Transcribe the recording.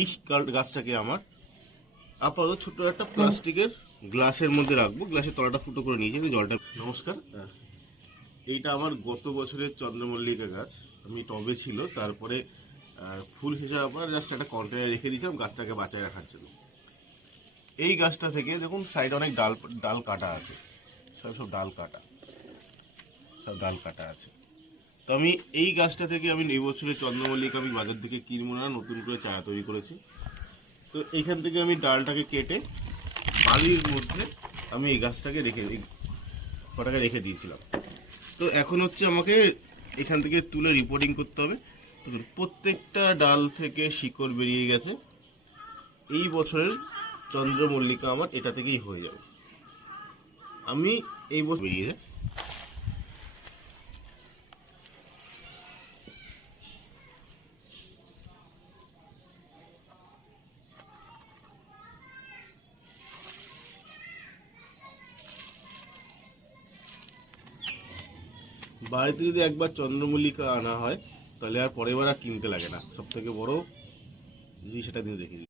এই গাছটাকে আমার আপাতত ছোট একটা প্লাস্টিকের গ্লাসের মধ্যে রাখবো। গ্লাসের তলাটা ফুটো করে নিয়েছি, জলটা। নমস্কার। এইটা আমার গত বছরের চন্দ্রমল্লিকা গাছ। আমি টবে ছিল, তারপরে ফুল হিসাবে আপনার জাস্ট একটা কন্টেনারে রেখে দিয়েছিলাম গাছটাকে বাঁচায় রাখার জন্য। এই গাছটা থেকে দেখুন সাইডে অনেক ডাল ডাল কাটা আছে, সব ডাল কাটা আছে। তো আমি এই গাছটা থেকে এই বছরের চন্দ্রমল্লিকা আমি বাজার থেকে কিনবো না, নতুন করে চারা তৈরি করেছি। তো এইখান থেকে আমি ডালটাকে কেটে বালির মধ্যে আমি এই গাছটাকে রেখে দিয়েছিলাম। তো এখন হচ্ছে আমাকে এখান থেকে তুলে রিপোর্টিং করতে হবে। দেখুন প্রত্যেকটা ডাল থেকে শিকড় বেরিয়ে গেছে। এই বছরের চন্দ্রমল্লিকা আমার এটা থেকেই হয়ে যাবে। আমি এই বছর বেরিয়ে যায়। বাড়িতে যদি একবার চন্দ্রমল্লিকা আনা হয় তাহলে আর পরের বার আর কিনতে লাগে না। সব থেকে বড় জিনিস সেটা দিয়ে দেখি।